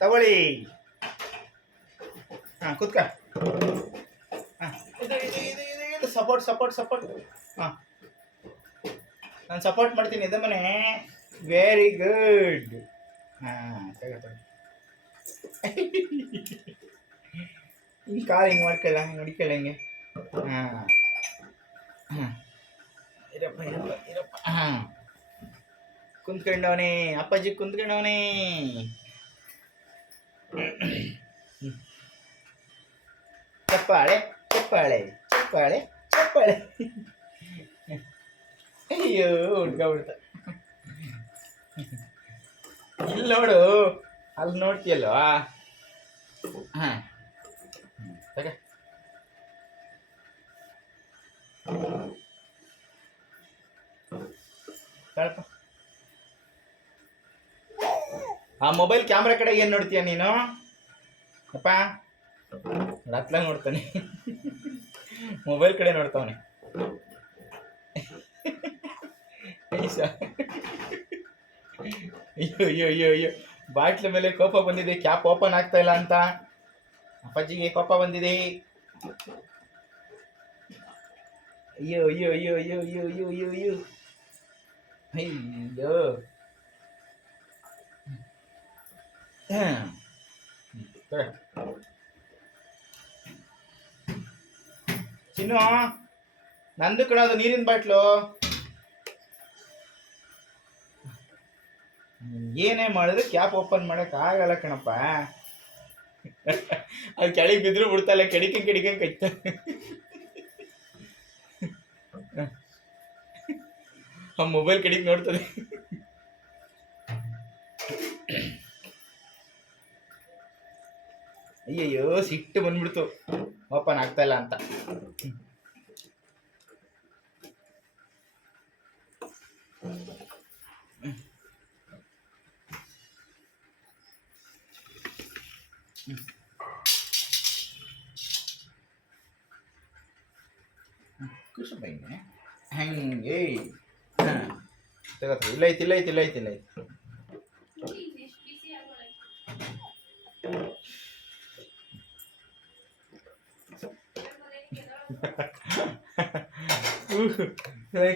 ತಗೊಳ್ಳಿ. ಹಾಂ ಕೂತ್ಕ. ಹಾಂ ಇದು ಸಪೋರ್ಟ್ ಸಪೋರ್ಟ್ ಸಪೋರ್ಟ್. ಹಾಂ ನಾನು ಸಪೋರ್ಟ್ ಮಾಡ್ತೀನಿ ಇದೆ ಮನೆ. Very good. ಹಾಂ ತಗೋ ತಗೋ. ಹಿಂಗೆ ಕಾಲು ಹಿಂಗೆ ಮಾಡ್ಕೊಳ್ಳ, ಹಿಂಗೆ ಹೊಡಿಕೊಳ್ಳ ಹಿಂಗೆ. ಹಾಂ ಹಾಂ ಇರಪ್ಪ ಇರಪ್ಪ ಇರಪ್ಪ. ಹಾಂ ಕುಂತ್ಕೊಂಡವನೇ ಅಪ್ಪಾಜಿ, ಕುಂತ್ಕೊಂಡವನೇ. ಚಪ್ಪಾಳೆ ಚಪ್ಪಾಳೆ ಚಪ್ಪಾಳೆ ಚಪ್ಪಾಳೆ. ಅಯ್ಯೋ ಹುಡ್ಕೊಬಿಡ್ತ. ಇಲ್ಲಿ ನೋಡು, ಅಲ್ಲಿ ನೋಡ್ತೀಯಲ್ವಾ. ಹಾಂ ತಗ. ಕಳಪ. ಆ ಮೊಬೈಲ್ ಕ್ಯಾಮ್ರಾ ಕಡೆ ಏನು ನೋಡ್ತೀಯ ನೀನು ಅಪ್ಪ? ಹತ್ಲಾಗ ನೋಡ್ತಾನೆ, ಮೊಬೈಲ್ ಕಡೆ ನೋಡ್ತಾವನೆ. ಅಯ್ಯೋ ಅಯ್ಯೋ ಅಯ್ಯೋ ಅಯ್ಯೋ, ಬಾಟ್ಲ ಮೇಲೆ ಕೋಪ ಬಂದಿದೆ, ಕ್ಯಾಪ್ ಓಪನ್ ಆಗ್ತಾ ಇಲ್ಲ ಅಂತ ಅಪ್ಪಾಜಿಗೆ ಕೋಪ ಬಂದಿದೆ. ಅಯ್ಯೋ ಅಯ್ಯೋ ಅಯ್ಯೋ ಅಯ್ಯೋ ಅಯ್ಯೋ ಅಯ್ಯೋ ಅಯ್ಯೋ ಅಯ್ಯೋ ಅಯ್ಯೋ. ಚಿನ್ನು, ನಂದು ಕಣ ಅದು ನೀರಿನ ಬಾಟ್ಲು. ಏನೇ ಮಾಡಿದ್ರೆ ಕ್ಯಾಪ್ ಓಪನ್ ಮಾಡಕ್ ಆಗಲ್ಲ ಕಣಪ್ಪ. ಅದು ಕೆಳಗೆ ಬಿದ್ರು ಬಿಡ್ತಲ್ಲ, ಕೆಡಿಕೆ ಕೈತ. ಆ ಮೊಬೈಲ್ ಕಡೆಗೆ ನೋಡ್ತದೆ. ಅಯ್ಯಯ್ಯೋ ಸಿಟ್ಟು ಬಂದ್ಬಿಡ್ತು, ಓಪನ್ ಆಗ್ತಾ ಇಲ್ಲ ಅಂತ. ಖುಷಿ ಬೈನೆ ಹಂಗೆ. ತಗೋ ಇಲ್ಲ ಐತಿ ಇಲ್ಲ ಐತಿ ಇಲ್ಲ ಐತಿ ಇಲ್ಲ ಐತಿ.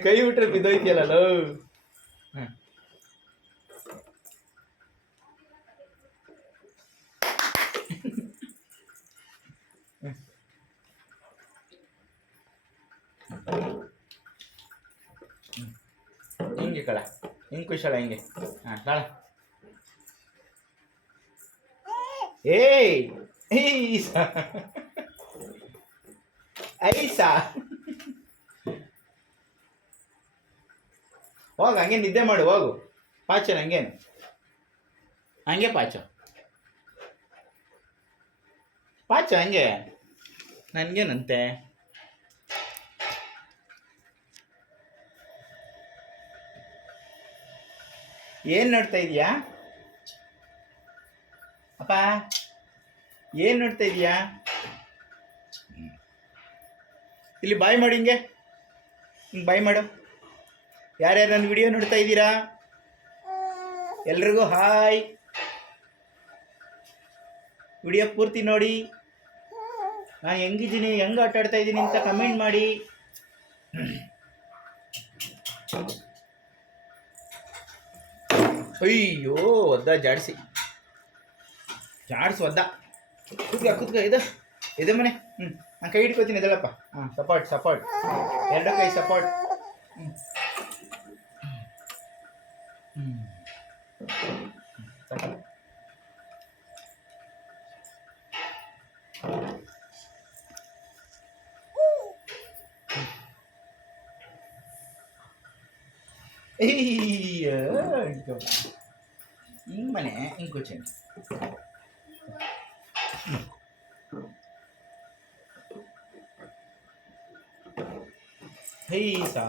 ಕೈ ಬಿಟ್ರೆ ಬಿದ್ದೋಯ್ತಿಯಲ್ಲ. ಹಿಂಗೆ ಕಳ, ಹಿಂಗೆ ಕುಶಲ ಹಿಂಗೆ. ಹಾಂ ಕಳ. ಏಯ್ ಐಸಾ ಐಸಾ, ಹೋಗ ಹಂಗೆ ನಿದ್ದೆ ಮಾಡು, ಹೋಗು ಪಾಚ. ಹಂಗೇನು ಹಂಗೆ ಪಾಚ ಪಾಚ ಹಂಗೆ. ನನಗೇನಂತೆ? ಏನು ನೋಡ್ತಾ ಇದೀಯಾ ಅಪ್ಪ? ಏನು ನೋಡ್ತಾ ಇದೀಯಾ? ಇಲ್ಲಿ ಬಾಯ್ ಮಾಡಿ, ಹಿಂಗೆ ಹಿಂಗೆ ಬಾಯ್ ಮಾಡು. ಯಾರ್ಯಾರು ನನ್ನ ವಿಡಿಯೋ ನೋಡ್ತಾ ಇದ್ದೀರಾ ಎಲ್ರಿಗೂ ಹಾಯ್. ವಿಡಿಯೋ ಪೂರ್ತಿ ನೋಡಿ, ನಾನು ಹೆಂಗಿದ್ದೀನಿ, ಹೆಂಗೆ ಆಟ ಆಡ್ತಾ ಇದ್ದೀನಿ ಅಂತ ಕಮೆಂಟ್ ಮಾಡಿ. ಅಯ್ಯೋ ಒದ್ದ ಜಾಡಿಸಿ ಒದ್ದ. ಕುತ್ಕ ಇದೆ ಮನೆ. ನಾನು ಕೈ ಹಿಡ್ಕೋತೀನಿ ಇದಲ್ಲಪ್ಪ. ಹಾಂ ಸಪೋರ್ಟ್ ಸಪೋರ್ಟ್, ಎರಡು ಕೈ ಸಪೋರ್ಟ್. ಹಿಂಗೆ ಮನೆ ಹಿಂಗೆ ಕೂಚೆ. ಹೇ ಸಾ